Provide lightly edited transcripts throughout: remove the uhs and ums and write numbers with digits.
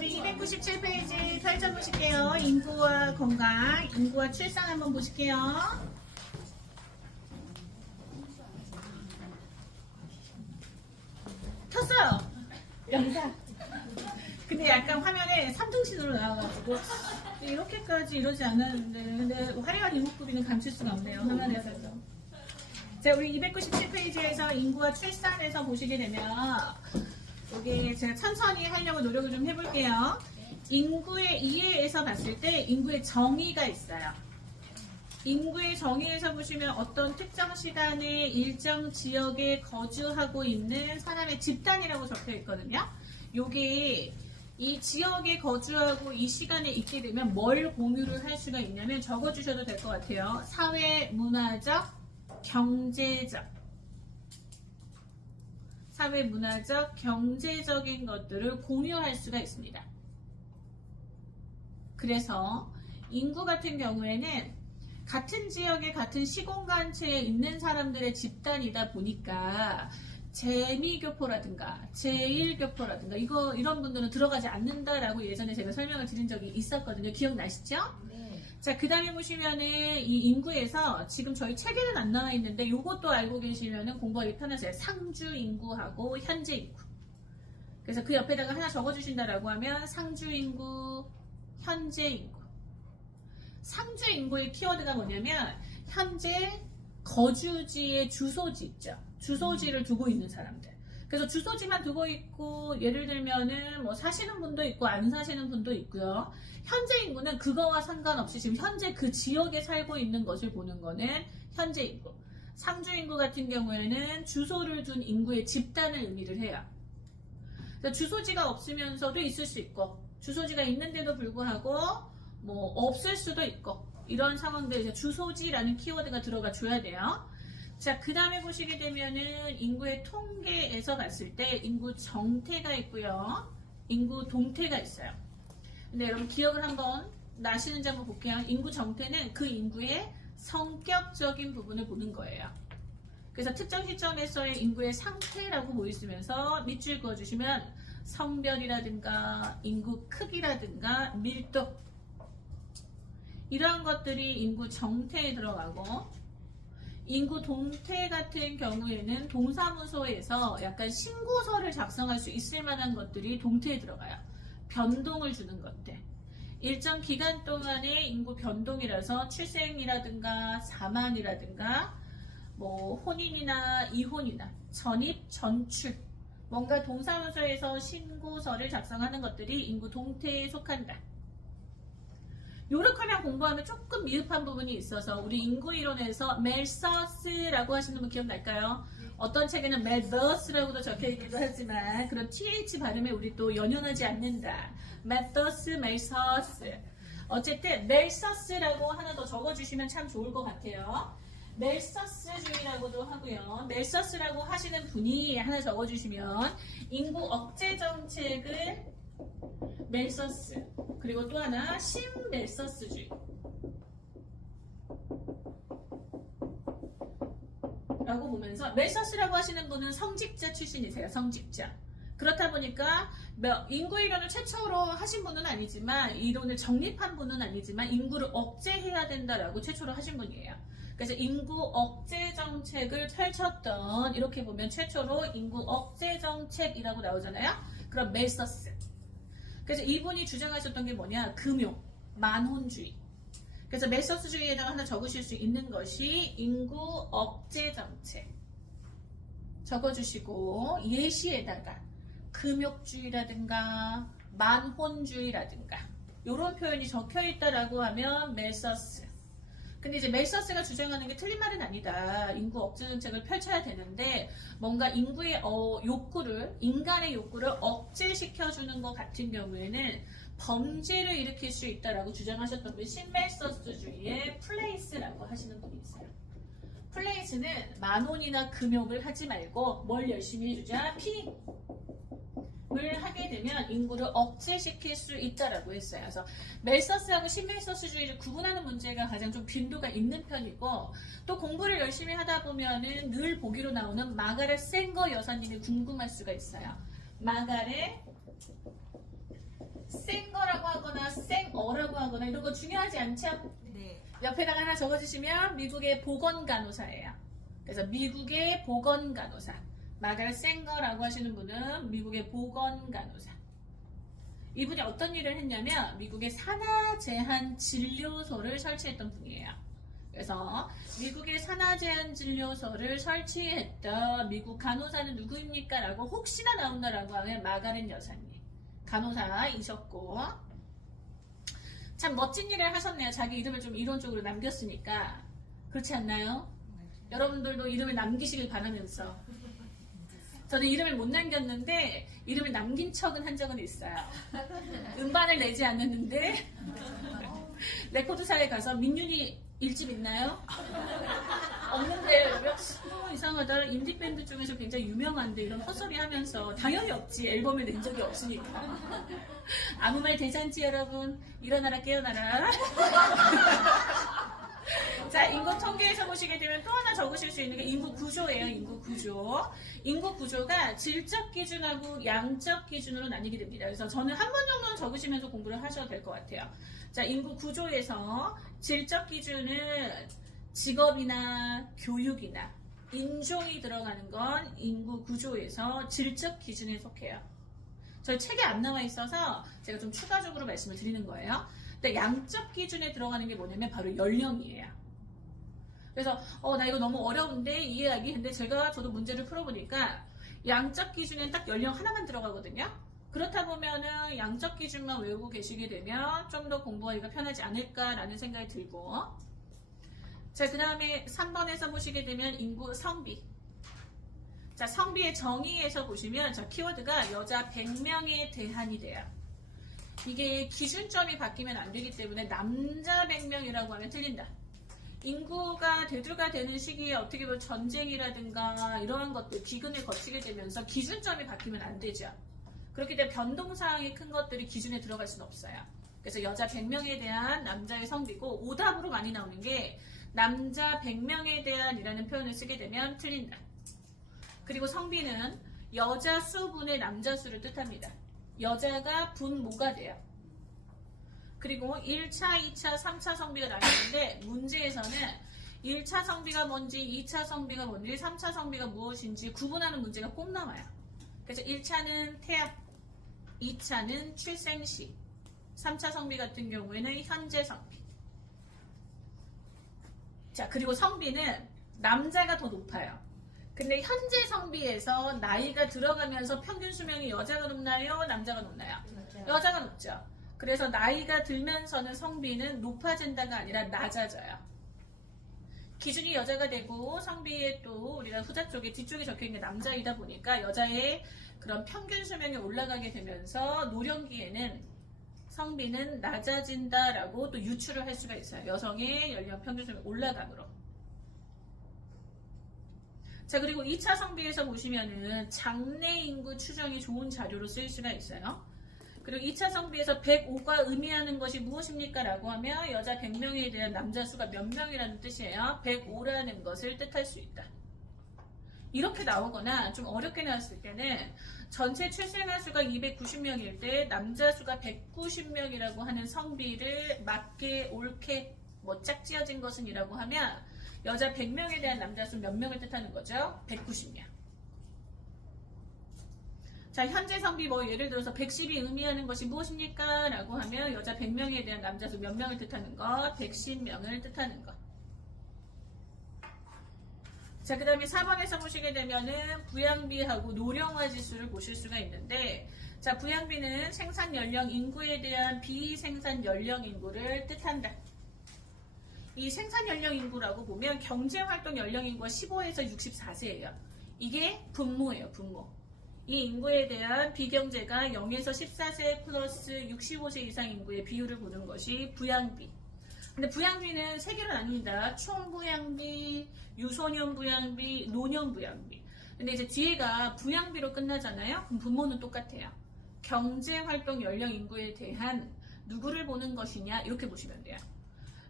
우리 297페이지 펼쳐보실게요. 인구와 건강, 인구와 출산 한번 보실게요. 켰어요. 영상. 근데 약간 화면에 삼등신으로 나와가지고 이렇게까지 이러지 않았는데 근데 화려한 이목구비는 감출 수가 없네요. 화면에서도. 자, 우리 297페이지에서 인구와 출산에서 보시게 되면 여기 제가 천천히 하려고 노력을 좀 해볼게요. 인구의 이해에서 봤을 때 인구의 정의가 있어요. 인구의 정의에서 보시면 어떤 특정 시간에 일정 지역에 거주하고 있는 사람의 집단이라고 적혀 있거든요. 요게 이 지역에 거주하고 이 시간에 있게 되면 뭘 공유를 할 수가 있냐면 적어주셔도 될 것 같아요. 사회, 문화적, 경제적. 사회, 문화적, 경제적인 것들을 공유할 수가 있습니다. 그래서 인구 같은 경우에는 같은 지역에 같은 시공간체에 있는 사람들의 집단이다 보니까 제2교포라든가 제1교포라든가 이런 분들은 들어가지 않는다라고 예전에 제가 설명을 드린 적이 있었거든요. 기억나시죠? 네. 자, 그 다음에 보시면은 이 인구에서 지금 저희 책에는 안 나와 있는데 요것도 알고 계시면은 공부하기 편하세요. 상주 인구하고 현재 인구. 그래서 그 옆에다가 하나 적어주신다라고 하면 상주 인구, 현재 인구. 상주 인구의 키워드가 뭐냐면 현재 거주지의 주소지 있죠. 주소지를 두고 있는 사람들. 그래서 주소지만 두고 있고 예를 들면은 뭐 사시는 분도 있고 안 사시는 분도 있고요. 현재 인구는 그거와 상관없이 지금 현재 그 지역에 살고 있는 것을 보는 거는 현재 인구. 상주 인구 같은 경우에는 주소를 둔 인구의 집단을 의미를 해요. 그래서 주소지가 없으면서도 있을 수 있고 주소지가 있는데도 불구하고 뭐 없을 수도 있고 이런 상황들 이제 주소지라는 키워드가 들어가 줘야 돼요. 자, 그 다음에 보시게 되면은 인구의 통계에서 봤을 때 인구 정태가 있고요. 인구 동태가 있어요. 근데 여러분 기억을 한번 나시는지 한번 볼게요. 인구 정태는 그 인구의 성격적인 부분을 보는 거예요. 그래서 특정 시점에서의 인구의 상태라고 보이시면서 밑줄 그어주시면 성별이라든가 인구 크기라든가 밀도 이러한 것들이 인구 정태에 들어가고 인구 동태 같은 경우에는 동사무소에서 약간 신고서를 작성할 수 있을 만한 것들이 동태에 들어가요. 변동을 주는 것들. 일정 기간 동안의 인구 변동이라서 출생이라든가 사망이라든가 뭐 혼인이나 이혼이나 전입, 전출 뭔가 동사무소에서 신고서를 작성하는 것들이 인구 동태에 속한다. 요렇게만 공부하면 조금 미흡한 부분이 있어서 우리 인구이론에서 멜서스라고 하시는 분 기억날까요? 어떤 책에는 멜더스라고도 적혀있기도 하지만 그런 TH 발음에 우리 또 연연하지 않는다. 멜더스, 멜서스. 어쨌든 멜서스라고 하나 더 적어주시면 참 좋을 것 같아요. 멜서스주의라고도 하고요. 멜서스라고 하시는 분이 하나 적어주시면 인구 억제 정책을 멜서스 그리고 또 하나 신멜서스주의 라고 보면서 멜서스라고 하시는 분은 성직자 출신이세요. 성직자. 그렇다 보니까 인구이론을 최초로 하신 분은 아니지만 이론을 정립한 분은 아니지만 인구를 억제해야 된다라고 최초로 하신 분이에요. 그래서 인구 억제 정책을 펼쳤던 이렇게 보면 최초로 인구 억제 정책이라고 나오잖아요. 그럼 멜서스. 그래서 이분이 주장하셨던 게 뭐냐? 금용, 만혼주의. 그래서 멜서스주의에다가 하나 적으실 수 있는 것이 인구 억제 정책. 적어주시고 예시에다가 금욕주의라든가 만혼주의라든가 이런 표현이 적혀있다라고 하면 멜서스. 근데 이제 멜서스가 주장하는 게 틀린 말은 아니다. 인구 억제 정책을 펼쳐야 되는데 뭔가 인구의 욕구를 인간의 욕구를 억제시켜주는 것 같은 경우에는 범죄를 일으킬 수 있다라고 주장하셨던 분이 신멜서스주의의 플레이스라고 하시는 분이 있어요. 플레이스는 만혼이나 금욕을 하지 말고 뭘 열심히 해주자? 을 하게 되면 인구를 억제시킬 수 있다라고 했어요. 그래서 멜서스하고 신멜서스주의를 구분하는 문제가 가장 좀 빈도가 있는 편이고 또 공부를 열심히 하다 보면은 늘 보기로 나오는 마가렛 생거 여사님이 궁금할 수가 있어요. 마가렛 근무하거나 이런 거 중요하지 않죠? 네. 옆에다가 하나 적어주시면 미국의 보건간호사예요. 그래서 미국의 보건간호사. 마갈 생거라고 하시는 분은 미국의 보건간호사. 이분이 어떤 일을 했냐면 미국의 산하제한진료소를 설치했던 분이에요. 그래서 미국의 산하제한진료소를 설치했던 미국 간호사는 누구입니까? 라고 혹시나 나온다라고 하면 마가렛 여사님. 간호사이셨고 참 멋진 일을 하셨네요. 자기 이름을 좀 이론적으로 남겼으니까. 그렇지 않나요? 여러분들도 이름을 남기시길 바라면서 저는 이름을 못 남겼는데 이름을 남긴 척은 한 적은 있어요. 음반을 내지 않았는데 레코드사에 가서 민윤이 일집 있나요? 없는데 이상하다. 인디밴드 중에서 굉장히 유명한데 이런 헛소리 하면서 당연히 없지. 앨범을 낸 적이 없으니까. 아무 말 대잔치 여러분. 일어나라 깨어나라. 자, 인구 통계에서 보시게 되면 또 하나 적으실 수 있는 게 인구 구조예요. 인구 구조. 인구 구조가 질적 기준하고 양적 기준으로 나뉘게 됩니다. 그래서 저는 한 번 정도는 적으시면서 공부를 하셔도 될 것 같아요. 자, 인구 구조에서 질적 기준은 직업이나 교육이나 인종이 들어가는 건 인구 구조에서 질적 기준에 속해요. 저희 책에 안 나와 있어서 제가 좀 추가적으로 말씀을 드리는 거예요. 근데 양적 기준에 들어가는 게 뭐냐면 바로 연령이에요. 그래서 나 이거 너무 어려운데 이해하기. 근데 저도 문제를 풀어보니까 양적 기준엔 딱 연령 하나만 들어가거든요. 그렇다 보면은 양적 기준만 외우고 계시게 되면 좀 더 공부하기가 편하지 않을까라는 생각이 들고, 자, 그 다음에 3번에서 보시게 되면 인구 성비. 자, 성비의 정의에서 보시면 자, 키워드가 여자 100명에 대한이 돼요. 이게 기준점이 바뀌면 안 되기 때문에 남자 100명이라고 하면 틀린다. 인구가 대두가 되는 시기에 어떻게 보면 전쟁이라든가 이러한 것들, 기근을 거치게 되면서 기준점이 바뀌면 안 되죠. 그렇기 때문에 변동사항이 큰 것들이 기준에 들어갈 수는 없어요. 그래서 여자 100명에 대한 남자의 성비고, 오답으로 많이 나오는 게 남자 100명에 대한 이라는 표현을 쓰게 되면 틀린다. 그리고 성비는 여자 수분의 남자 수를 뜻합니다. 여자가 분모가 돼요. 그리고 1차, 2차, 3차 성비가 나뉘는데 문제에서는 1차 성비가 뭔지, 2차 성비가 뭔지, 3차 성비가 무엇인지 구분하는 문제가 꼭 나와요. 그래서 1차는 태아, 2차는 출생시, 3차 성비 같은 경우에는 현재 성비. 자, 그리고 성비는 남자가 더 높아요. 근데 현재 성비에서 나이가 들어가면서 평균 수명이 여자가 높나요? 남자가 높나요? 여자가 높죠. 그래서 나이가 들면서는 성비는 높아진다가 아니라 낮아져요. 기준이 여자가 되고 성비에 또 우리가 후자 쪽에 뒤쪽에 적혀있는 남자이다 보니까 여자의 그런 평균 수명이 올라가게 되면서 노령기에는 성비는 낮아진다라고 또 유추를 할 수가 있어요. 여성의 연령 평균 수명이 올라감으로. 자, 그리고 2차 성비에서 보시면은 장래 인구 추정이 좋은 자료로 쓰일 수가 있어요. 그리고 2차 성비에서 105가 의미하는 것이 무엇입니까? 라고 하면 여자 100명에 대한 남자 수가 몇 명이라는 뜻이에요. 105라는 것을 뜻할 수 있다. 이렇게 나오거나 좀 어렵게 나왔을 때는 전체 출생아 수가 290명일 때 남자 수가 190명이라고 하는 성비를 맞게 옳게 짝지어진 것은 이라고 하면 여자 100명에 대한 남자 수 몇 명을 뜻하는 거죠? 190명. 자, 현재 성비 예를 들어서 110이 의미하는 것이 무엇입니까? 라고 하면 여자 100명에 대한 남자 수 몇 명을 뜻하는 것? 110명을 뜻하는 것. 자, 그 다음에 4번에서 보시게 되면은 부양비하고 노령화 지수를 보실 수가 있는데, 자, 부양비는 생산 연령 인구에 대한 비생산 연령 인구를 뜻한다. 이 생산 연령 인구라고 보면 경제활동 연령 인구가 15에서 64세예요. 이게 분모예요, 분모. 이 인구에 대한 비경제가 0에서 14세 플러스 65세 이상 인구의 비율을 보는 것이 부양비. 근데 부양비는 세 개로 나뉩니다. 총부양비, 유소년 부양비, 노년 부양비. 근데 이제 뒤에가 부양비로 끝나잖아요. 그럼 분모는 똑같아요. 경제활동 연령 인구에 대한 누구를 보는 것이냐, 이렇게 보시면 돼요.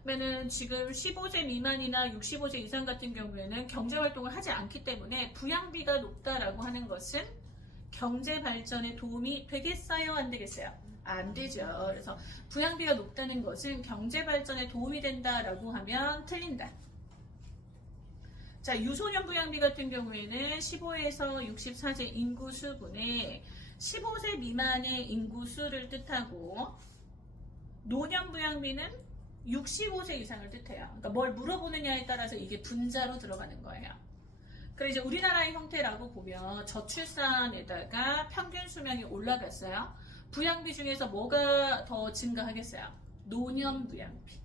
그러면은 지금 15세 미만이나 65세 이상 같은 경우에는 경제활동을 하지 않기 때문에 부양비가 높다라고 하는 것은 경제 발전에 도움이 되겠어요? 안 되겠어요? 안 되죠. 그래서 부양비가 높다는 것은 경제 발전에 도움이 된다라고 하면 틀린다. 자, 유소년 부양비 같은 경우에는 15에서 64세 인구수분의 15세 미만의 인구수를 뜻하고, 노년 부양비는 65세 이상을 뜻해요. 그러니까 뭘 물어보느냐에 따라서 이게 분자로 들어가는 거예요. 그래서 이제 우리나라의 형태라고 보면 저출산에다가 평균 수명이 올라갔어요. 부양비 중에서 뭐가 더 증가하겠어요? 노년 부양비.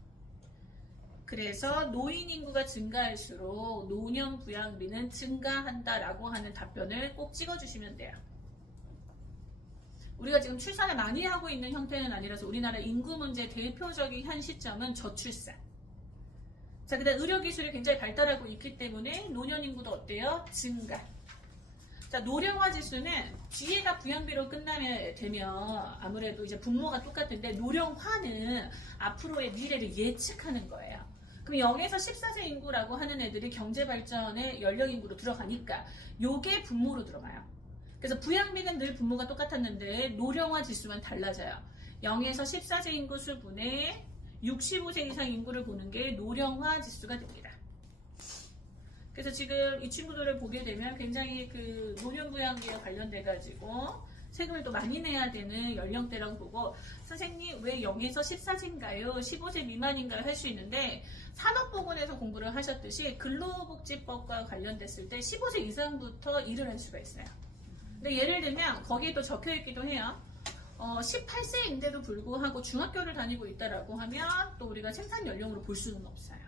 그래서 노인 인구가 증가할수록 노년 부양비는 증가한다라고 하는 답변을 꼭 찍어주시면 돼요. 우리가 지금 출산을 많이 하고 있는 형태는 아니라서 우리나라 인구 문제의 대표적인 현 시점은 저출산. 자, 그다음 의료기술이 굉장히 발달하고 있기 때문에 노년 인구도 어때요? 증가. 자, 노령화 지수는 뒤에가 부양비로 되면 아무래도 이제 분모가 똑같은데, 노령화는 앞으로의 미래를 예측하는 거예요. 그럼 0에서 14세 인구라고 하는 애들이 경제발전의 연령인구로 들어가니까 요게 분모로 들어가요. 그래서 부양비는 늘 분모가 똑같았는데 노령화 지수만 달라져요. 0에서 14세 인구 수분의 65세 이상 인구를 보는 게 노령화 지수가 됩니다. 그래서 지금 이 친구들을 보게 되면 굉장히 그 노년 부양비와 관련돼 가지고 세금을 또 많이 내야 되는 연령대라고 보고, 선생님 왜 0에서 14세인가요? 15세 미만인가요? 할 수 있는데, 산업보건에서 공부를 하셨듯이 근로복지법과 관련됐을 때 15세 이상부터 일을 할 수가 있어요. 근데 예를 들면 거기에 또 적혀 있기도 해요. 18세인데도 불구하고 중학교를 다니고 있다라고 하면 또 우리가 생산 연령으로 볼 수는 없어요.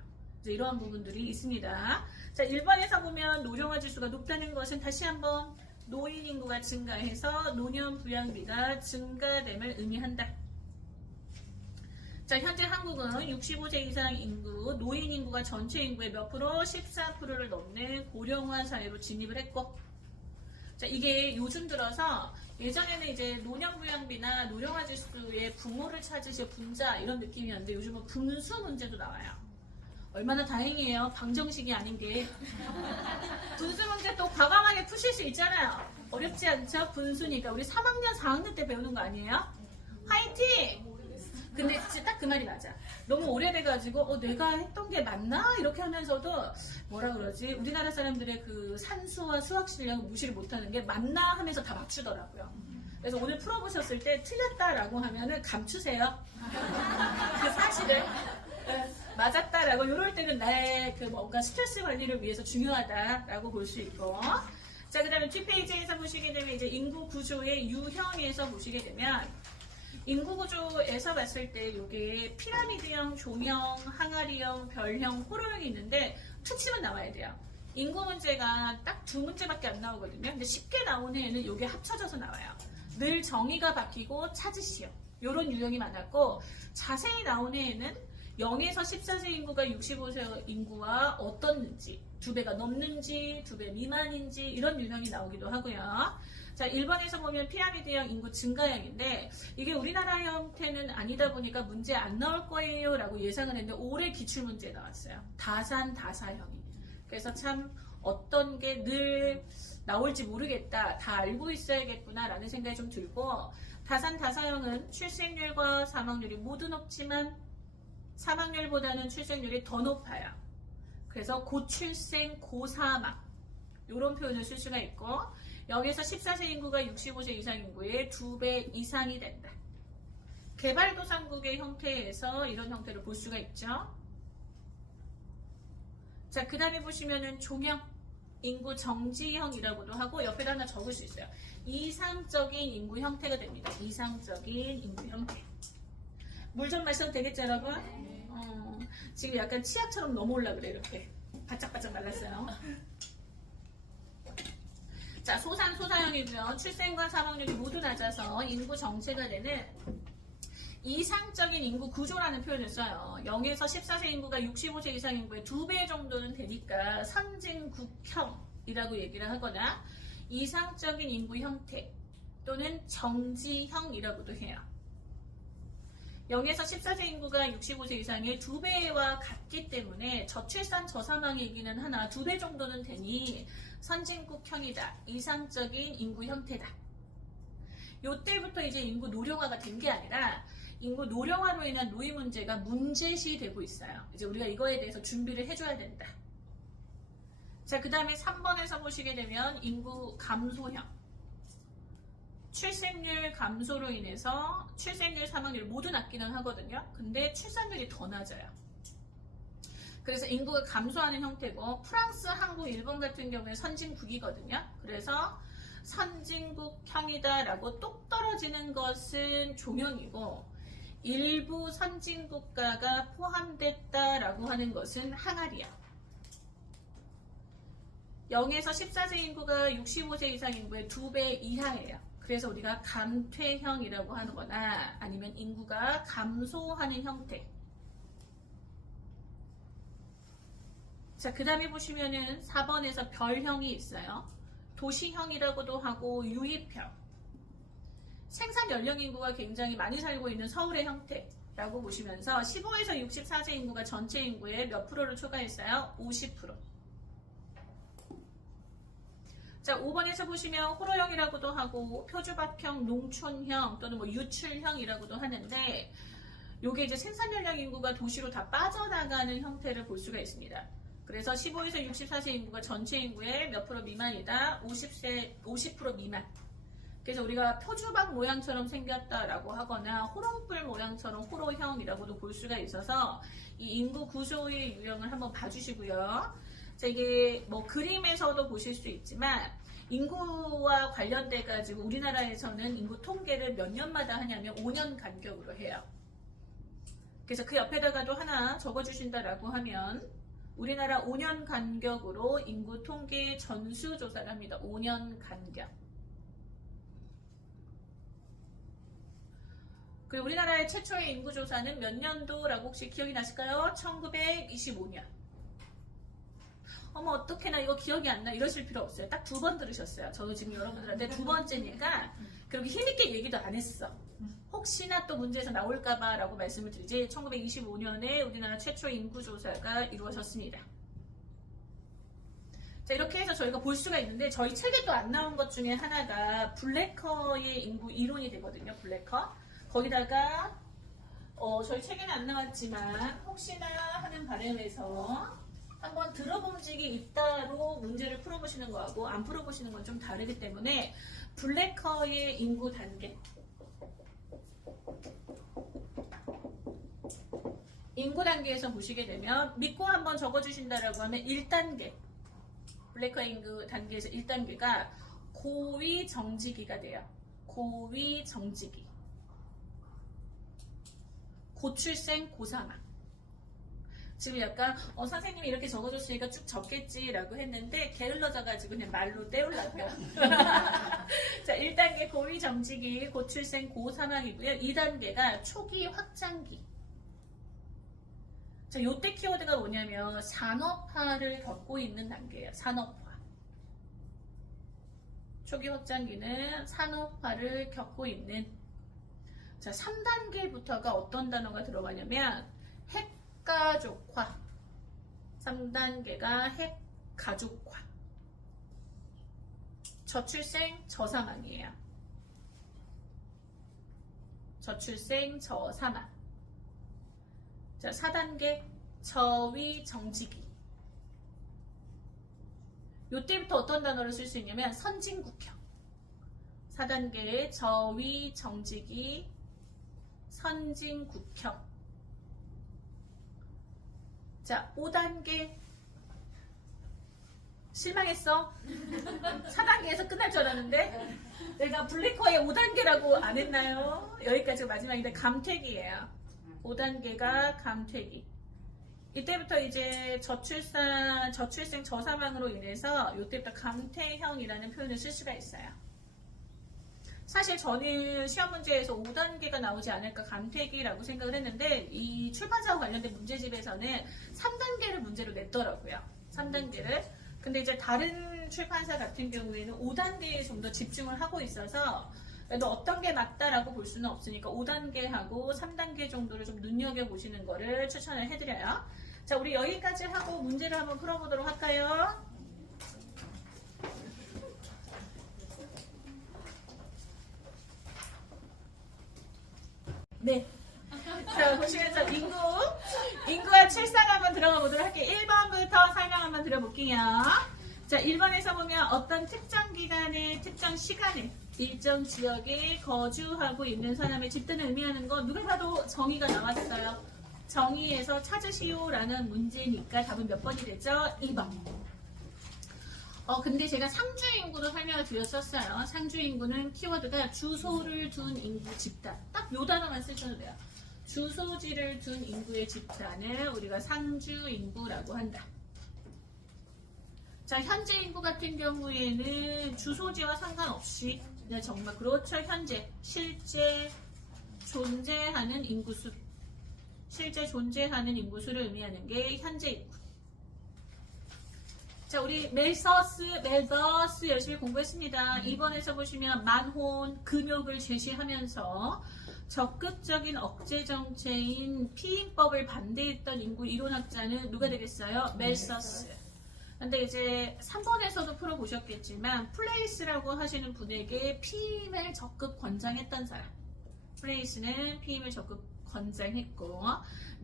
이제 이러한 부분들이 있습니다. 자, 1번에서 보면 노령화 지수가 높다는 것은 다시 한번 노인 인구가 증가해서 노년 부양비가 증가됨을 의미한다. 자, 현재 한국은 65세 이상 인구, 노인 인구가 전체 인구의 몇 프로? 14%를 넘는 고령화 사회로 진입을 했고, 자, 이게 요즘 들어서 예전에는 이제 노년 부양비나 노령화 지수의 분모를 찾으실 분자 이런 느낌이었는데, 요즘은 분수 문제도 나와요. 얼마나 다행이에요. 방정식이 아닌 게. 분수 문제 또 과감하게 푸실 수 있잖아요. 어렵지 않죠? 분수니까. 우리 3학년, 4학년 때 배우는 거 아니에요? 화이팅! 근데 진짜 딱 그 말이 맞아. 너무 오래돼가지고 내가 했던 게 맞나? 이렇게 하면서도 뭐라 그러지? 우리나라 사람들의 그 산수와 수학 실력을 무시를 못하는 게 맞나 하면서 다 맞추더라고요. 그래서 오늘 풀어보셨을 때 틀렸다라고 하면은 감추세요. 그 사실을. 맞았다라고, 이럴 때는 나의 그 뭔가 스트레스 관리를 위해서 중요하다라고 볼 수 있고. 자, 그 다음에 뒷페이지에서 보시게 되면 이제 인구 구조의 유형에서 보시게 되면, 인구 구조에서 봤을 때 이게 피라미드형, 종형, 항아리형, 별형, 호로형이 있는데 특징은 나와야 돼요. 인구 문제가 딱 두 문제밖에 안 나오거든요. 근데 쉽게 나오는 애는 이게 합쳐져서 나와요. 늘 정의가 바뀌고 찾으시오. 이런 유형이 많았고, 자세히 나오는 애는 0에서 14세 인구가 65세 인구와 어떻는지, 2배가 넘는지, 2배 미만인지 이런 유형이 나오기도 하고요. 자, 1번에서 보면 피라미드형 인구 증가형인데, 이게 우리나라 형태는 아니다 보니까 문제 안 나올 거예요 라고 예상을 했는데 올해 기출문제에 나왔어요. 다산다사형이. 그래서 참 어떤 게 늘 나올지 모르겠다, 다 알고 있어야겠구나 라는 생각이 좀 들고, 다산다사형은 출생률과 사망률이 모두 높지만 사망률보다는 출생률이 더 높아요. 그래서 고출생, 고사망 이런 표현을 쓸 수가 있고, 여기서 14세 인구가 65세 이상 인구의 2배 이상이 된다. 개발도상국의 형태에서 이런 형태를 볼 수가 있죠. 자, 그 다음에 보시면은 종형, 인구 정지형이라고도 하고, 옆에다 하나 적을 수 있어요. 이상적인 인구 형태가 됩니다. 이상적인 인구 형태. 물 좀 마셔도 되겠죠, 여러분? 지금 약간 치약처럼 넘어올라 그래, 이렇게. 바짝바짝 말랐어요. 자, 소산소사형이고요. 출생과 사망률이 모두 낮아서 인구 정체가 되는 이상적인 인구 구조라는 표현을 써요. 0에서 14세 인구가 65세 이상 인구의 2배 정도는 되니까 선진국형이라고 얘기를 하거나, 이상적인 인구 형태 또는 정지형이라고도 해요. 0에서 14세 인구가 65세 이상의 2배와 같기 때문에 저출산 저사망이기는 하나 2배 정도는 되니 선진국형이다, 이상적인 인구 형태다 요때부터 이제 인구 노령화가 된 게 아니라 인구 노령화로 인한 노인 문제가 문제시 되고 있어요. 이제 우리가 이거에 대해서 준비를 해줘야 된다. 자, 그 다음에 3번에서 보시게 되면 인구 감소형. 출생률 감소로 인해서 출생률, 사망률 모두 낮기는 하거든요. 근데 출산율이 더 낮아요. 그래서 인구가 감소하는 형태고, 프랑스, 한국, 일본 같은 경우에 선진국이거든요. 그래서 선진국형이다라고 똑 떨어지는 것은 종형이고, 일부 선진국가가 포함됐다라고 하는 것은 항아리야. 0에서 14세 인구가 65세 이상 인구의 2배 이하예요. 그래서 우리가 감퇴형이라고 하는 거나 아니면 인구가 감소하는 형태. 자, 그 다음에 보시면은 4번에서 별형이 있어요. 도시형이라고도 하고 유입형. 생산 연령 인구가 굉장히 많이 살고 있는 서울의 형태라고 보시면서 15에서 64세 인구가 전체 인구의 몇 프로를 초과했어요? 50%. 자, 5번에서 보시면 호로형이라고도 하고 표주박형, 농촌형 또는 뭐 유출형이라고도 하는데, 요게 이제 생산 연령 인구가 도시로 다 빠져나가는 형태를 볼 수가 있습니다. 그래서 15에서 64세 인구가 전체 인구의 몇 프로 미만이다? 50% 미만. 그래서 우리가 표주박 모양처럼 생겼다라고 하거나 호롱불 모양처럼 호로형이라고도 볼 수가 있어서 이 인구 구조의 유형을 한번 봐주시고요. 자, 이게 뭐 그림에서도 보실 수 있지만 인구와 관련돼 가지고 우리나라에서는 인구 통계를 몇 년마다 하냐면 5년 간격으로 해요. 그래서 그 옆에다가도 하나 적어주신다라고 하면 우리나라 5년 간격으로 인구 통계 전수조사를 합니다. 5년 간격. 그리고 우리나라의 최초의 인구조사는 몇 년도라고 혹시 기억이 나실까요? 1925년. 어머, 어떡해나 이거 기억이 안 나. 이러실 필요 없어요. 딱 2번 들으셨어요. 저도 지금 여러분들한테 2번째니까 그렇게 힘있게 얘기도 안 했어. 혹시나 또 문제에서 나올까봐 라고 말씀을 드리지, 1925년에 우리나라 최초 인구조사가 이루어졌습니다. 자, 이렇게 해서 저희가 볼 수가 있는데, 저희 책에 또 안 나온 것 중에 하나가 블래커의 인구 이론이 되거든요. 블래커. 거기다가 저희 책에는 안 나왔지만 혹시나 하는 바람에서 한번 들어본 적이 있다로 문제를 풀어보시는 거하고 안 풀어보시는 건 좀 다르기 때문에 블래커의 인구 단계, 인구 단계에서 보시게 되면 믿고 한번 적어주신다라고 하면 1단계, 블래커 인구 단계에서 1단계가 고위 정지기가 돼요. 고위 정지기. 고출생, 고사망. 지금 약간 선생님이 이렇게 적어줬으니까 쭉 적겠지라고 했는데 게을러져가지고 그냥 말로 때우려고요. 자, 1단계 고위 정지기, 고출생, 고사망이고요. 2단계가 초기 확장기. 자, 요때 키워드가 뭐냐면 산업화를 겪고 있는 단계예요. 산업화. 초기 확장기는 산업화를 겪고 있는. 자, 3단계부터가 어떤 단어가 들어가냐면 핵가족화. 3단계가 핵가족화. 저출생, 저사망이에요. 저출생, 저사망. 자, 4단계 저위 정지기. 요때부터 어떤 단어를 쓸 수 있냐면 선진국형. 4단계의 저위 정지기, 선진국형. 자, 5단계. 실망했어? 4단계에서 끝날 줄 알았는데 내가 블래커의 5단계라고 안 했나요? 여기까지가 마지막인데 감퇴기예요. 5단계가 감퇴기. 이때부터 이제 저출생, 저사망으로 인해서 이때부터 감퇴형이라는 표현을 쓸 수가 있어요. 사실 저는 시험 문제에서 5단계가 나오지 않을까 감퇴기라고 생각을 했는데 이 출판사와 관련된 문제집에서는 3단계를 문제로 냈더라고요. 3단계를. 근데 이제 다른 출판사 같은 경우에는 5단계에 좀 더 집중을 하고 있어서 그래도 어떤 게 맞다라고 볼 수는 없으니까 5단계하고 3단계 정도를 좀 눈여겨보시는 거를 추천을 해드려요. 자, 우리 여기까지 하고 문제를 한번 풀어보도록 할까요? 네. 자, 보시면서 인구와 출산 한번 들어가 보도록 할게요. 1번부터 설명 한번 들어볼게요. 자, 1번에서 보면 어떤 특정 기간에, 특정 시간에 일정 지역에 거주하고 있는 사람의 집단을 의미하는 거 누가 봐도 정의가 나왔어요. 정의에서 찾으시오라는 문제니까 답은 몇 번이 되죠? 2번. 근데 제가 상주 인구도 설명을 드렸었어요. 상주 인구는 키워드가 주소를 둔 인구 집단. 딱 요 단어만 쓰셔도 돼요. 주소지를 둔 인구의 집단을 우리가 상주 인구라고 한다. 자, 현재 인구 같은 경우에는 주소지와 상관없이 그냥 정말 그렇죠. 현재 실제 존재하는 인구수, 실제 존재하는 인구수를 의미하는 게 현재 인구. 자, 우리 멜서스 열심히 공부했습니다. 2번에서 보시면 만혼, 금욕을 제시하면서 적극적인 억제 정체인 피임법을 반대했던 인구 이론학자는 누가 되겠어요? 멜서스. 근데 이제 3번에서도 풀어보셨겠지만 플레이스라고 하시는 분에게 피임을 적극 권장했던 사람. 플레이스는 피임을 적극 권장했고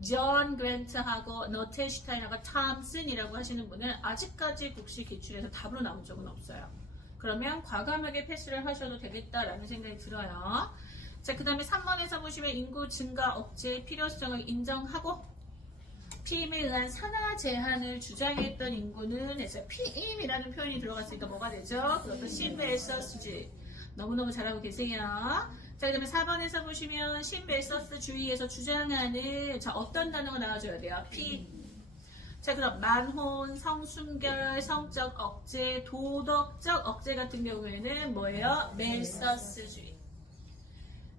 존 그랜트하고 너테슈타인하고 탐슨이라고 하시는 분은 아직까지 국시 기출에서 답으로 나온 적은 없어요. 그러면 과감하게 패스를 하셔도 되겠다라는 생각이 들어요. 자, 그 다음에 3번에서 보시면 인구 증가 억제의 필요성을 인정하고 피임에 의한 산하 제한을 주장했던 인구는 해서 피임이라는 표현이 들어갔으니까 뭐가 되죠? 그것도 신벨서스주의. 너무너무 잘하고 계세요. 자, 그 다음에 4번에서 보시면 신벨서스주의에서 주장하는 어떤 단어가 나와줘야 돼요? 피. 자, 그럼 만혼, 성순결, 성적 억제, 도덕적 억제 같은 경우에는 뭐예요? 멜서스주의.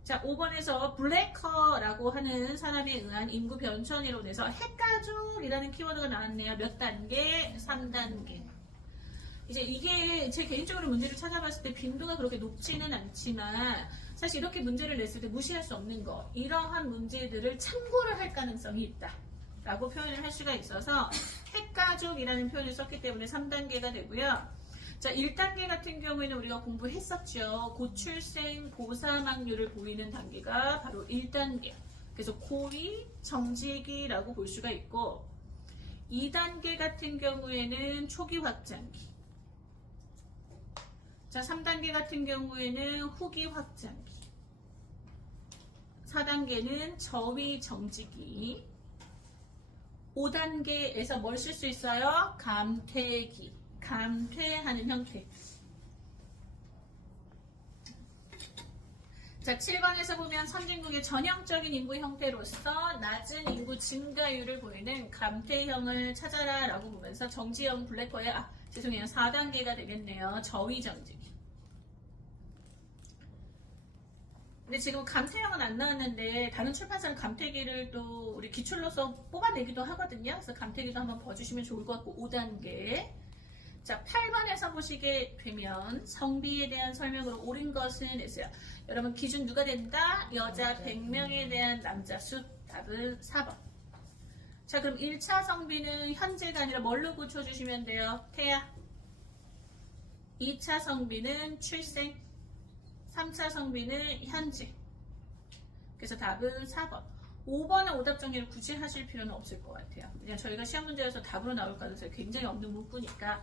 자, 5번에서 블래커라고 하는 사람에 의한 인구 변천 이론에서 핵가족이라는 키워드가 나왔네요. 몇 단계? 3단계. 이제 이게 제 개인적으로 문제를 찾아봤을 때 빈도가 그렇게 높지는 않지만 사실 이렇게 문제를 냈을 때 무시할 수 없는 거, 이러한 문제들을 참고를 할 가능성이 있다 라고 표현을 할 수가 있어서 핵가족이라는 표현을 썼기 때문에 3단계가 되고요. 자, 1단계 같은 경우에는 우리가 공부했었죠. 고출생, 고사망률을 보이는 단계가 바로 1단계. 그래서 고위, 정직이라고 볼 수가 있고 2단계 같은 경우에는 초기 확장기. 자, 3단계 같은 경우에는 후기 확장기. 4단계는 저위 정직이. 5단계에서 뭘 쓸 수 있어요? 감퇴기. 감퇴하는 형태. 자, 7번에서 보면 선진국의 전형적인 인구 형태로서 낮은 인구 증가율을 보이는 감퇴형을 찾아라 라고 보면서 정지형 블랙홀의 죄송해요. 4단계가 되겠네요. 저위정직이. 근데 지금 감퇴형은 안 나왔는데 다른 출판사는 감퇴기를 또 우리 기출로서 뽑아내기도 하거든요. 그래서 감퇴기도 한번 봐주시면 좋을 것 같고 5단계. 자, 8번에서 보시게 되면 성비에 대한 설명으로 옳은 것은 했어요. 여러분 기준 누가 된다? 여자 100명에 대한 남자 수. 답은 4번. 자, 그럼 1차 성비는 현재가 아니라 뭘로 고쳐주시면 돼요? 태아. 2차 성비는 출생. 3차 성비는 현재. 그래서 답은 4번. 5번은 오답 정리를 굳이 하실 필요는 없을 것 같아요. 그냥 저희가 시험 문제에서 답으로 나올 가능성이 굉장히 없는 문구니까.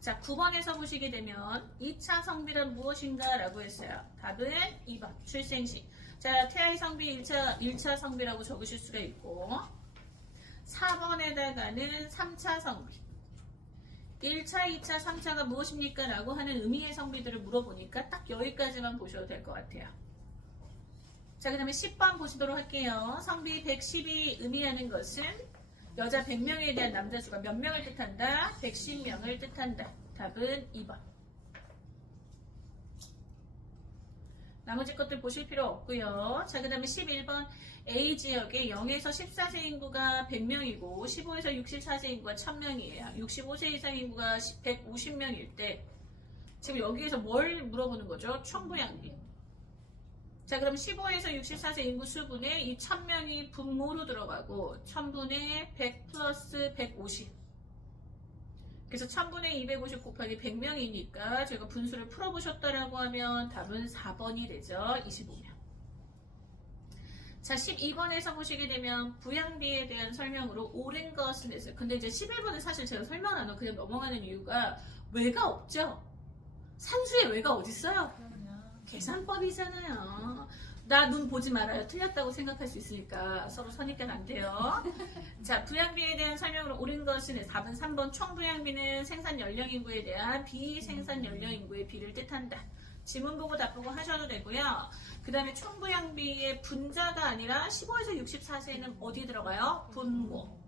자, 9번에서 보시게 되면 2차 성비란 무엇인가 라고 했어요. 답은 2번. 출생시. 자, 태아의 성비 1차 성비라고 적으실 수가 있고 4번에다가는 3차 성비. 1차, 2차, 3차가 무엇입니까? 라고 하는 의미의 성비들을 물어보니까 딱 여기까지만 보셔도 될 것 같아요. 자, 그 다음에 10번 보시도록 할게요. 성비 110이 의미하는 것은 여자 100명에 대한 남자 수가 몇 명을 뜻한다? 110명을 뜻한다. 답은 2번. 나머지 것들 보실 필요 없고요. 자, 그 다음에 11번 A 지역에 0에서 14세 인구가 100명이고 15에서 64세 인구가 1000명이에요. 65세 이상 인구가 150명일 때 지금 여기에서 뭘 물어보는 거죠? 총부양비. 자, 그럼 15에서 64세 인구 수분에 이 1000명이 분모로 들어가고 1000분의 100 플러스 150. 그래서 1000분의 250 곱하기 100명이니까 제가 분수를 풀어보셨다라고 하면 답은 4번이 되죠. 25명. 자, 12번에서 보시게 되면 부양비에 대한 설명으로 옳은 것은 했어요. 근데 이제 11번은 사실 제가 설명 안 하고 그냥 넘어가는 이유가 외가 없죠. 산수에 외가 어딨어요? 계산법이잖아요. 나 눈 보지 말아요. 틀렸다고 생각할 수 있으니까 서로 선입견 안 돼요. 자, 부양비에 대한 설명으로 옳은 것은 답은 3번. 총 부양비는 생산 연령 인구에 대한 비생산 연령 인구의 비를 뜻한다. 지문 보고 답 보고 하셔도 되고요. 그 다음에 총 부양비의 분자가 아니라 15에서 64세는 어디 들어가요? 분모.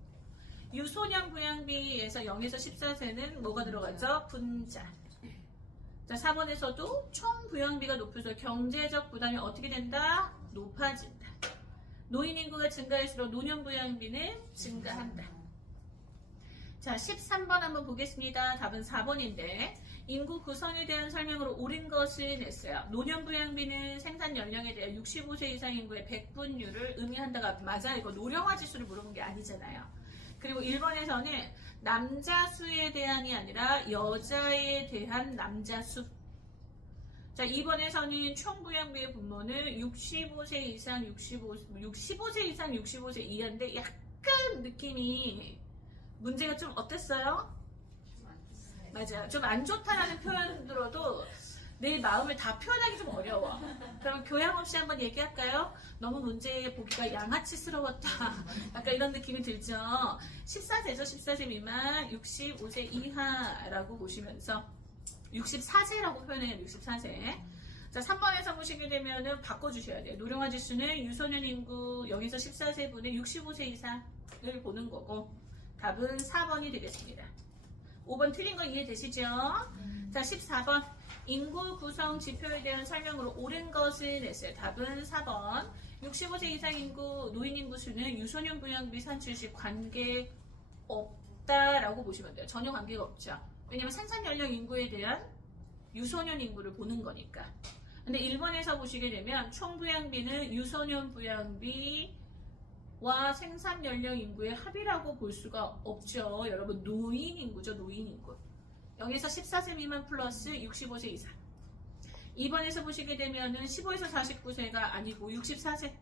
유소년 부양비에서 0에서 14세는 뭐가 들어가죠? 분자. 자, 4번에서도 총 부양비가 높아서 경제적 부담이 어떻게 된다? 높아진다. 노인 인구가 증가할수록 노년 부양비는 증가한다. 자, 13번 한번 보겠습니다. 답은 4번인데 인구 구성에 대한 설명으로 옳은 것은 했어요. 노년 부양비는 생산 연령에 대한 65세 이상 인구의 100분율을 의미한다가 맞아. 이거 노령화 지수를 물어본 게 아니잖아요. 그리고 1번에서는 남자 수에 대한이 아니라 여자에 대한 남자 수. 자, 2번에서는 총 부양비의 분모는 65세 이상 65세 이상 65세 이하인데 약간 느낌이 문제가 좀 어땠어요? 맞아요. 좀 안 좋다라는 표현 들어도 내 마음을 다 표현하기 좀 어려워. 그럼 교양 없이 한번 얘기할까요? 너무 문제 보기가 양아치스러웠다. 약간 이런 느낌이 들죠. 14세죠. 14세 미만 65세 이하라고 보시면서 64세라고 표현해요. 64세. 자, 3번에서 보시게 되면은 바꿔주셔야 돼요. 노령화 지수는 유소년 인구 0에서 14세분의 65세 이상을 보는 거고 답은 4번이 되겠습니다. 5번 틀린 거 이해되시죠? 자, 14번. 인구 구성 지표에 대한 설명으로 옳은 것은 했어요. 답은 4번. 65세 이상 인구, 노인 인구 수는 유소년 부양비 산출 시 관계 없다라고 보시면 돼요. 전혀 관계가 없죠. 왜냐면 생산 연령 인구에 대한 유소년 인구를 보는 거니까. 근데 1번에서 보시게 되면 총 부양비는 유소년 부양비 와 생산 연령 인구의 합이라고 볼 수가 없죠. 여러분, 노인 인구죠. 노인 인구. 0에서 14세 미만 플러스 65세 이상. 2번에서 보시게 되면은 15에서 49세가 아니고 64세.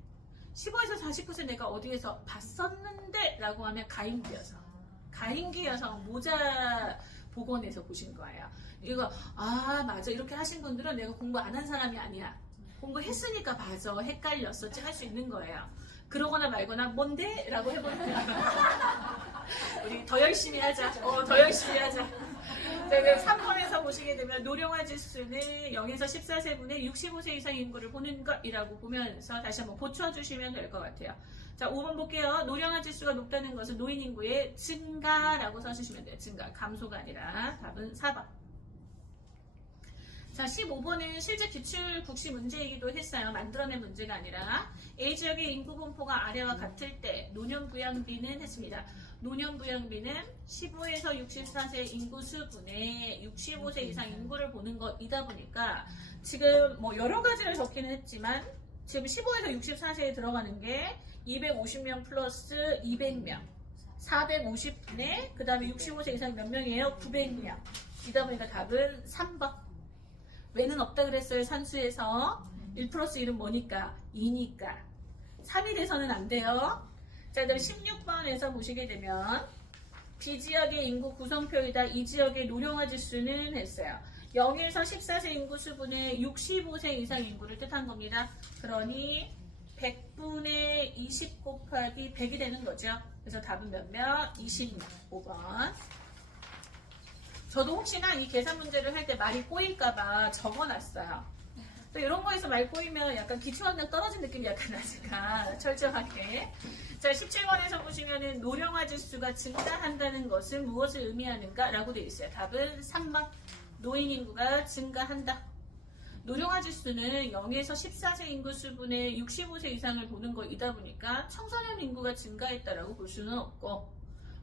15에서 49세 내가 어디에서 봤었는데 라고 하면 가임기 여성 모자 복원해서 보신 거예요. 이거 맞아 이렇게 하신 분들은 내가 공부 안 한 사람이 아니야. 공부했으니까 맞아 헷갈렸었지 할 수 있는 거예요. 그러거나 말거나 뭔데? 라고 해보는 거야. 우리 더 열심히 하자. 더 열심히 하자. 자, 3번에서 보시게 되면 노령화 지수는 0에서 14세분의 65세 이상 인구를 보는 것이라고 보면서 다시 한번 고쳐주시면 될 것 같아요. 자, 5번 볼게요. 노령화 지수가 높다는 것은 노인 인구의 증가라고 써주시면 돼요. 증가, 감소가 아니라 답은 4번. 자, 15번은 실제 기출 국시 문제이기도 했어요. 만들어낸 문제가 아니라 A지역의 인구 분포가 아래와 같을 때 노년 부양비는 했습니다. 노년 부양비는 15에서 64세 인구 수분의 65세 이상 인구를 보는 것이다 보니까 지금 뭐 여러 가지를 적기는 했지만 지금 15에서 64세에 들어가는 게 250명 플러스 200명 450네 그 다음에 65세 이상 몇 명이에요? 900명 이다 보니까 답은 3번. 왜는 없다 그랬어요. 산수에서 1 플러스 1은 뭐니까? 2니까 3이 돼서는 안 돼요. 자, 그다음 16번에서 보시게 되면 B지역의 인구 구성표이다. 이 지역의 노령화 지수는 했어요. 0에서 14세 인구 수분의 65세 이상 인구를 뜻한 겁니다. 그러니 100분의 20 곱하기 100이 되는 거죠. 그래서 답은 몇 명? 20명. 5번. 저도 혹시나 이 계산 문제를 할 때 말이 꼬일까봐 적어놨어요. 또 이런 거에서 말 꼬이면 약간 기초학력 떨어진 느낌이 약간 나니까 철저하게. 자, 17번에서 보시면은 노령화 지수가 증가한다는 것은 무엇을 의미하는가? 라고 되어 있어요. 답은 3번. 노인 인구가 증가한다. 노령화 지수는 0에서 14세 인구 수분의 65세 이상을 보는 것이다 보니까 청소년 인구가 증가했다라고 볼 수는 없고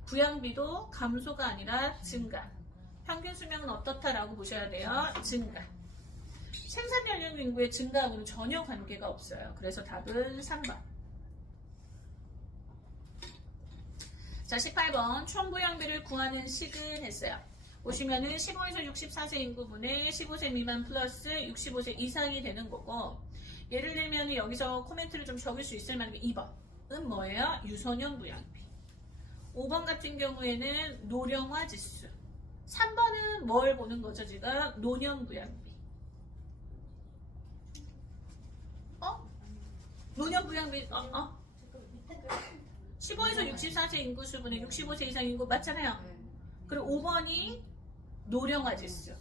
부양비도 감소가 아니라 증가. 평균 수명은 어떻다라고 보셔야 돼요. 증가. 생산 연령 인구의 증가하고는 전혀 관계가 없어요. 그래서 답은 3번. 자, 18번 총 부양비를 구하는 식은 했어요. 보시면은 15에서 64세 인구분의 15세 미만 플러스 65세 이상이 되는 거고 예를 들면 여기서 코멘트를 좀 적을 수 있을 만한 게 2번은 뭐예요? 유소년 부양비. 5번 같은 경우에는 노령화 지수. 3번은 뭘 보는 거죠? 지금 노년 부양비. 노년 부양비 15에서 64세 인구 수분의 65세 이상 인구 맞잖아요. 그리고 5번이 노령화 지수.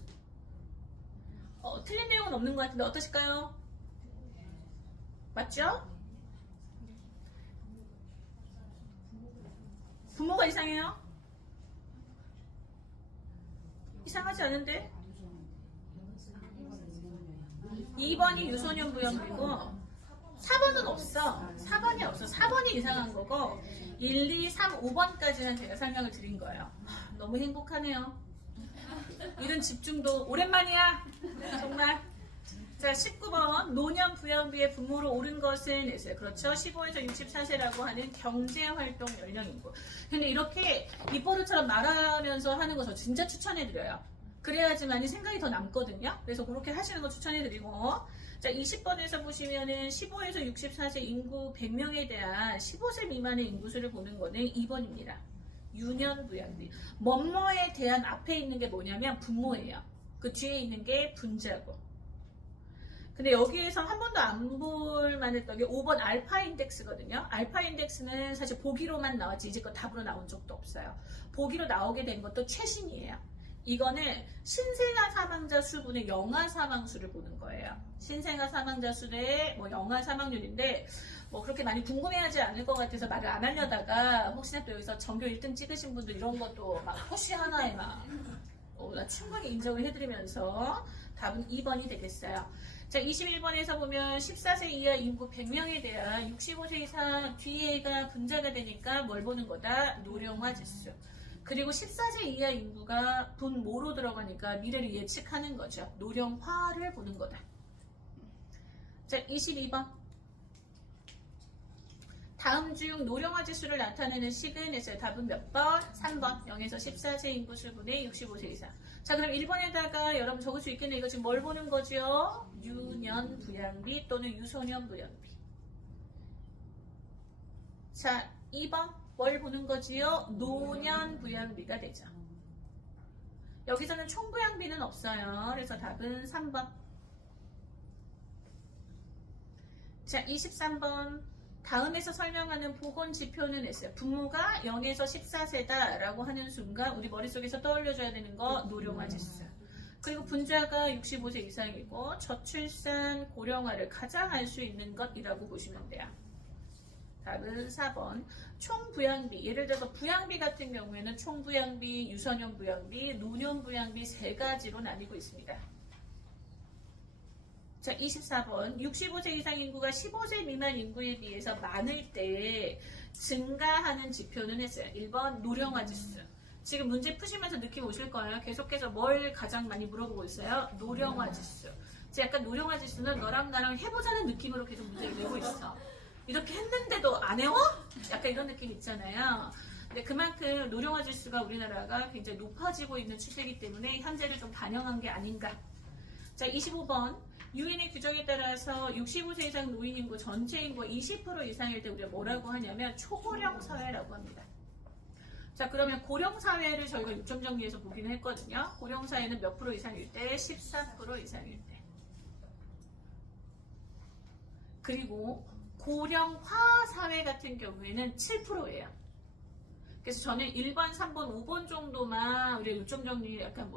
틀린 내용은 없는 것 같은데 어떠실까요? 맞죠? 부모가 이상해요? 이상하지 않은데? 2번이 유소년 부양비고 4번은 없어. 4번이 없어. 4번이 이상한 거고 1, 2, 3, 5번까지는 제가 설명을 드린 거예요. 너무 행복하네요. 이런 집중도 오랜만이야. 정말. 자, 19번 노년 부양비의 부모로 오른 것은 있어요. 그렇죠. 15에서 64세라고 하는 경제활동 연령인구. 근데 이렇게 입버릇처럼 말하면서 하는 거 저 진짜 추천해드려요. 그래야지만 생각이 더 남거든요. 그래서 그렇게 하시는 거 추천해드리고. 자, 20번에서 보시면은 15에서 64세 인구 100명에 대한 15세 미만의 인구수를 보는 거는 2번입니다. 유년 부양비. 뭐뭐에 대한 앞에 있는 게 뭐냐면 분모예요. 그 뒤에 있는 게 분자고. 근데 여기에서 한 번도 안 볼 만했던 게 5번 알파 인덱스거든요. 알파 인덱스는 사실 보기로만 나왔지 이제껏 답으로 나온 적도 없어요. 보기로 나오게 된 것도 최신이에요. 이거는 신생아 사망자 수분의 영아 사망수를 보는 거예요. 신생아 사망자 수의 영아 사망률인데 그렇게 많이 궁금해하지 않을 것 같아서 말을 안 하려다가 혹시나 또 여기서 전교 1등 찍으신 분들 이런 것도 막 호시 하나에 나 충분히 인정을 해드리면서 답은 2번이 되겠어요. 자, 21번에서 보면 14세 이하 인구 100명에 대한 65세 이상 뒤에가 분자가 되니까 뭘 보는 거다? 노령화 지수. 그리고 14세 이하 인구가 분모로 들어가니까 미래를 예측하는 거죠. 노령화를 보는 거다. 자, 22번. 다음 중 노령화 지수를 나타내는 식은 했어요. 답은 몇 번? 3번. 0에서 14세 인구 수분의 65세 이상. 자, 그럼 1번에다가 여러분 적을 수 있겠네. 이거 지금 뭘 보는 거죠? 유년 부양비 또는 유소년 부양비. 자, 2번. 뭘 보는 거지요? 노년 부양비가 되죠. 여기서는 총부양비는 없어요. 그래서 답은 3번. 자, 23번. 다음에서 설명하는 보건지표는 했어요. 부모가 0에서 14세다 라고 하는 순간 우리 머릿속에서 떠올려줘야 되는 거 노령화 지수. 그리고 분자가 65세 이상이고 저출산 고령화를 가장 알 수 있는 것이라고 보시면 돼요. 답은 4번. 총부양비. 예를 들어서 부양비 같은 경우에는 총부양비, 유소년 부양비, 노년 부양비 세 가지로 나뉘고 있습니다. 자, 24번. 65세 이상 인구가 15세 미만 인구에 비해서 많을 때 증가하는 지표는 했어요. 1번 노령화 지수. 지금 문제 푸시면서 느낌 오실 거예요. 계속해서 뭘 가장 많이 물어보고 있어요? 노령화 지수. 약간 노령화 지수는 너랑 나랑 해보자는 느낌으로 계속 문제를 내고 있어. 이렇게 했는데도 안 해워? 약간 이런 느낌 있잖아요. 근데 그만큼 노령화 지수가 우리나라가 굉장히 높아지고 있는 추세이기 때문에 현재를 좀 반영한 게 아닌가. 자, 25번. 유엔의 규정에 따라서 65세 이상 노인 인구 전체 인구 20% 이상일 때 우리가 뭐라고 하냐면 초고령 사회라고 합니다. 자, 그러면 고령 사회를 저희가 6점 정리해서 보기는 했거든요. 고령 사회는 몇 프로 이상일 때? 14% 이상일 때. 그리고 고령화 사회 같은 경우에는 7%예요. 그래서 저는 1번, 3번, 5번 정도만 우리가 6점 정리 약간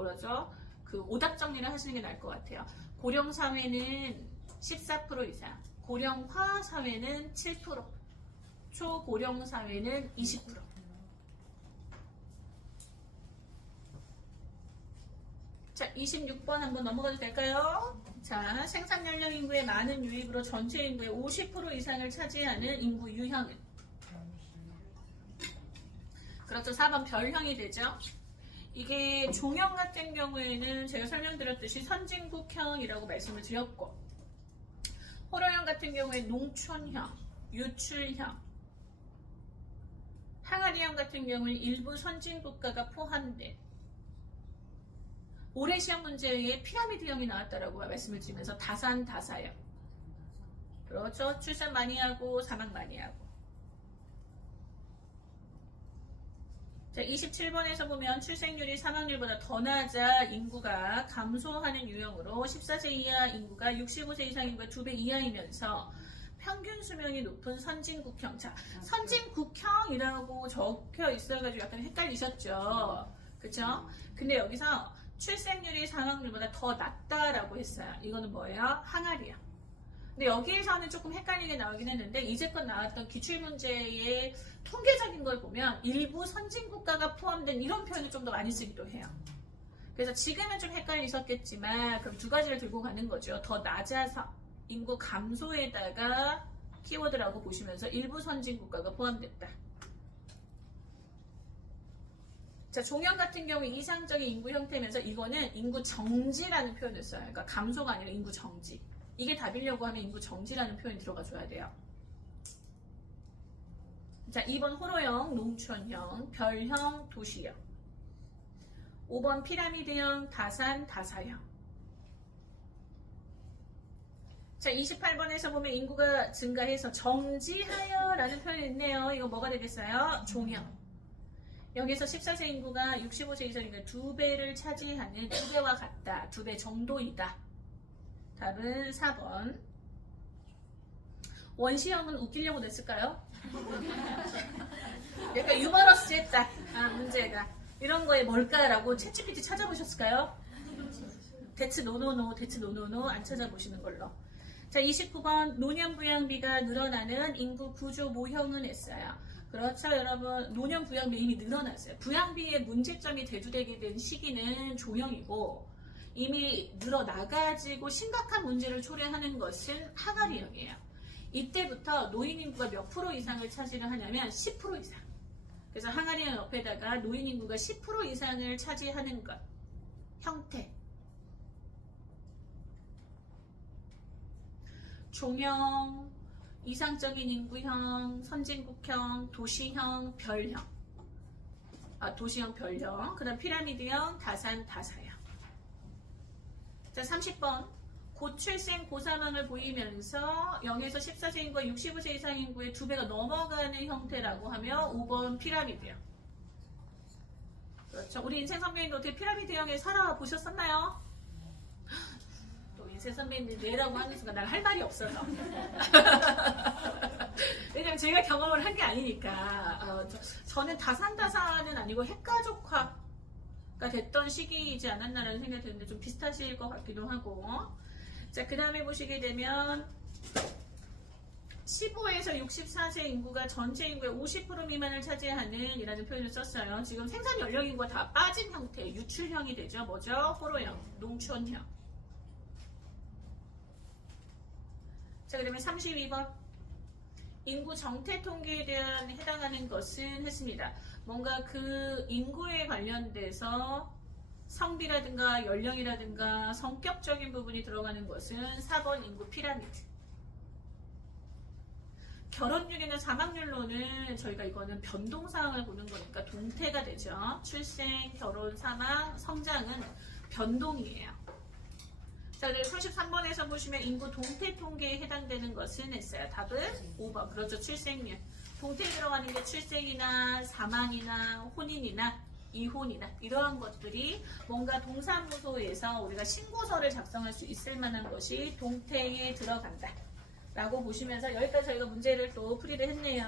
그 오답 정리를 하시는 게 나을 것 같아요. 고령 사회는 14% 이상, 고령화 사회는 7%, 초고령 사회는 20%. 자, 26번 한번 넘어가도 될까요? 자, 생산 연령 인구의 많은 유입으로 전체 인구의 50% 이상을 차지하는 인구 유형은? 그렇죠. 4번 별형이 되죠. 이게 종형 같은 경우에는 제가 설명드렸듯이 선진국형이라고 말씀을 드렸고, 호러형 같은 경우에 농촌형, 유출형, 항아리형 같은 경우는 일부 선진국가가 포함된, 올해 시험 문제에 피라미드형이 나왔다라고 말씀을 드리면서 다산다사형. 그렇죠. 출산 많이 하고 사망 많이 하고. 자, 27번에서 보면 출생률이 사망률보다 더 낮아 인구가 감소하는 유형으로 14세 이하 인구가 65세 이상 인구가 2배 이하이면서 평균 수명이 높은 선진국형. 자, 선진국형이라고 적혀 있어가지고 약간 헷갈리셨죠? 그쵸? 근데 여기서 출생률이 사망률보다 더 낮다라고 했어요. 이거는 뭐예요? 항아리요. 근데 여기에서는 조금 헷갈리게 나오긴 했는데 이제껏 나왔던 기출문제의 통계적인 걸 보면 일부 선진국가가 포함된 이런 표현을 좀 더 많이 쓰기도 해요. 그래서 지금은 좀 헷갈리셨겠지만 그럼 두 가지를 들고 가는 거죠. 더 낮아서 인구 감소에다가 키워드라고 보시면서 일부 선진국가가 포함됐다. 자, 종양 같은 경우 이상적인 인구 형태면서 이거는 인구 정지라는 표현을 써요. 그러니까 감소가 아니라 인구 정지. 이게 답이려고 하면 인구 정지라는 표현이 들어가 줘야 돼요. 자, 2번 호로형, 농촌형, 별형, 도시형. 5번 피라미드형, 다산, 다사형. 자, 28번에서 보면 인구가 증가해서 정지하여 라는 표현이 있네요. 이거 뭐가 되겠어요? 종형. 여기서 14세 인구가 65세 이상이니까 2배를 차지하는 2배와 같다. 2배 정도이다. 답은 4번. 원시형은 웃기려고 냈을까요? 약간 유머러스 했다. 문제가. 이런 거에 뭘까라고 챗GPT 찾아보셨을까요? 대츠 노노노, 대츠 노노노 안 찾아보시는 걸로. 자, 29번 노년 부양비가 늘어나는 인구 구조 모형은 했어요. 그렇죠, 여러분. 노년 부양비 이미 늘어났어요. 부양비의 문제점이 대두되게 된 시기는 조형이고 이미 늘어나가지고 심각한 문제를 초래하는 것은 항아리형이에요. 이때부터 노인 인구가 몇 프로 이상을 차지를 하냐면 10% 이상. 그래서 항아리형 옆에다가 노인 인구가 10% 이상을 차지하는 것. 형태. 종형, 이상적인 인구형, 선진국형, 도시형, 별형. 도시형, 별형. 그 다음 피라미드형, 다산, 다사형. 자, 30번. 고출생, 고사망을 보이면서 0에서 14세 인구와 65세 이상 인구의 2배가 넘어가는 형태라고 하며 5번 피라미드형. 그렇죠. 우리 인생 선배님도 어떻게 피라미드형에 살아보셨었나요? 또 인생 선배님들 네라고 하는 순간 난 할 말이 없어서. 왜냐면 제가 경험을 한 게 아니니까. 저는 다산다사는 아니고 핵가족화가 됐던 시기이지 않았나라는 생각이 드는데 좀 비슷하실 것 같기도 하고. 자, 그 다음에 보시게 되면 15에서 64세 인구가 전체 인구의 50% 미만을 차지하는 이라는 표현을 썼어요. 지금 생산 연령 인구가 다 빠진 형태, 유출형이 되죠. 뭐죠? 호로형, 농촌형. 자, 그 다음에 32번. 인구 정태 통계에 대한 해당하는 것은 했습니다. 뭔가 그 인구에 관련돼서 성비라든가 연령이라든가 성격적인 부분이 들어가는 것은 4번 인구 피라미드. 결혼율이나 사망률로는 저희가 이거는 변동사항을 보는 거니까 동태가 되죠. 출생, 결혼, 사망, 성장은 변동이에요. 자, 그리고 33번에서 보시면 인구 동태 통계에 해당되는 것은 했어요. 답은 5번. 그렇죠. 출생률. 동태에 들어가는 게 출생이나 사망이나 혼인이나 이혼이나 이러한 것들이 뭔가 동사무소에서 우리가 신고서를 작성할 수 있을 만한 것이 동태에 들어간다 라고 보시면서 여기까지 저희가 문제를 또 풀이를 했네요.